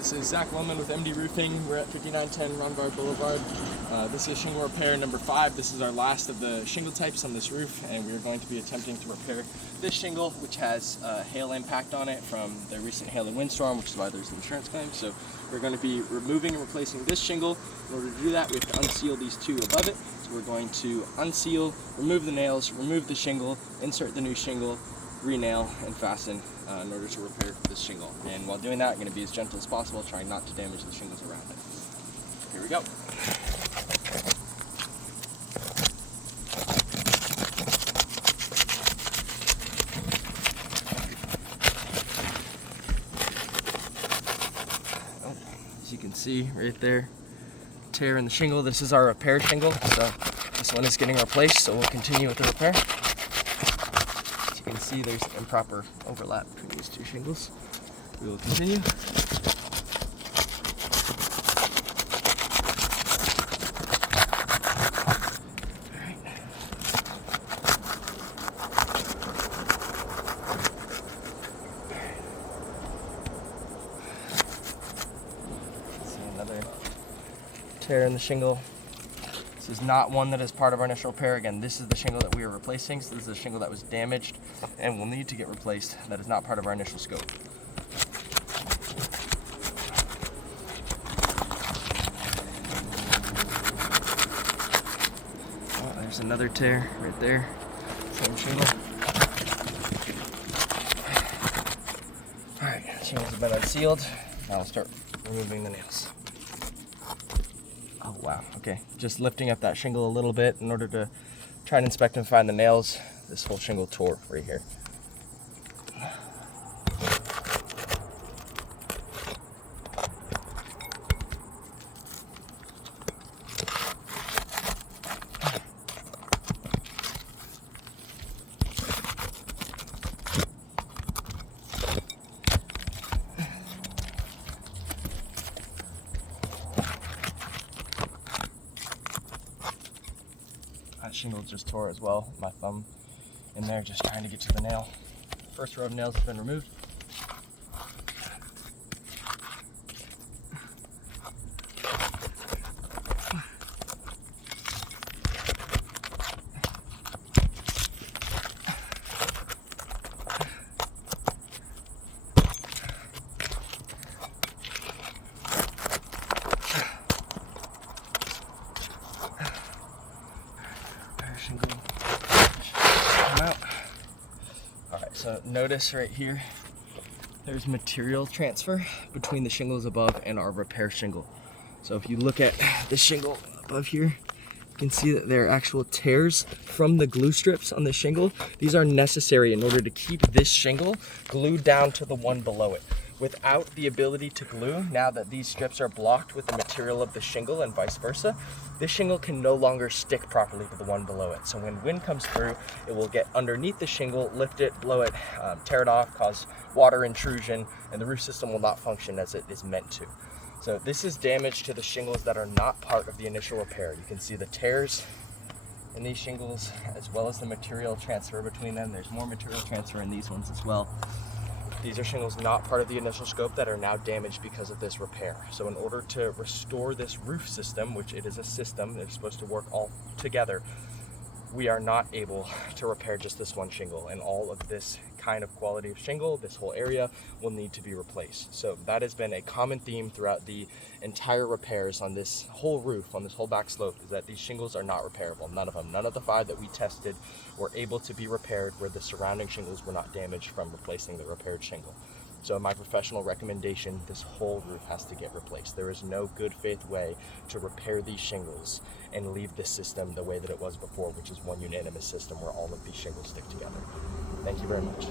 This is Zack Wellman with MD Roofing. We're at 5910 Ronvard Boulevard. This is shingle repair number 5. This is our last of the shingle types on this roof, and we are going to be attempting to repair this shingle, which has hail impact on it from the recent hail and windstorm, which is why there's an insurance claim. So we're going to be removing and replacing this shingle. In order to do that, we have to unseal these two above it. So we're going to unseal, remove the nails, remove the shingle, insert the new shingle, re-nail and fasten in order to repair this shingle. And while doing that, I'm going to be as gentle as possible, trying not to damage the shingles around it. Here we go. As you can see right there, tear in the shingle. This is our repair shingle, so this one is getting replaced, so we'll continue with the repair. You can see there's improper overlap between these two shingles. We will continue. See another tear in the shingle. This is not one that is part of our initial repair. Again, this is the shingle that we are replacing. So this is a shingle that was damaged and will need to get replaced. That is not part of our initial scope. Oh, there's another tear right there. Same shingle. All right, shingles have been unsealed. Now we'll start removing the nails. Oh wow, okay. Just lifting up that shingle a little bit in order to try and inspect and find the nails. This whole shingle tore right here. That shingle just tore as well. My thumb in there just trying to get to the nail. First row of nails has been removed. Come out. Alright, so notice right here, there's material transfer between the shingles above and our repair shingle. So if you look at the shingle above here, you can see that there are actual tears from the glue strips on the shingle. These are necessary in order to keep this shingle glued down to the one below it. Without the ability to glue, now that these strips are blocked with the material of the shingle and vice versa, this shingle can no longer stick properly to the one below it. So when wind comes through, it will get underneath the shingle, lift it, blow it, tear it off, cause water intrusion, and the roof system will not function as it is meant to. So this is damage to the shingles that are not part of the initial repair. You can see the tears in these shingles as well as the material transfer between them. There's more material transfer in these ones as well. These are shingles not part of the initial scope that are now damaged because of this repair. So in order to restore this roof system, which it is a system that's supposed to work all together, we are not able to repair just this one shingle, and all of this kind of quality of shingle, this whole area, will need to be replaced. So that has been a common theme throughout the entire repairs on this whole roof, on this whole back slope, is that these shingles are not repairable. None of them. None of the 5 that we tested were able to be repaired where the surrounding shingles were not damaged from replacing the repaired shingle. So in my professional recommendation, this whole roof has to get replaced. There is no good faith way to repair these shingles and leave this system the way that it was before, which is one unanimous system where all of these shingles stick together. Thank you very much.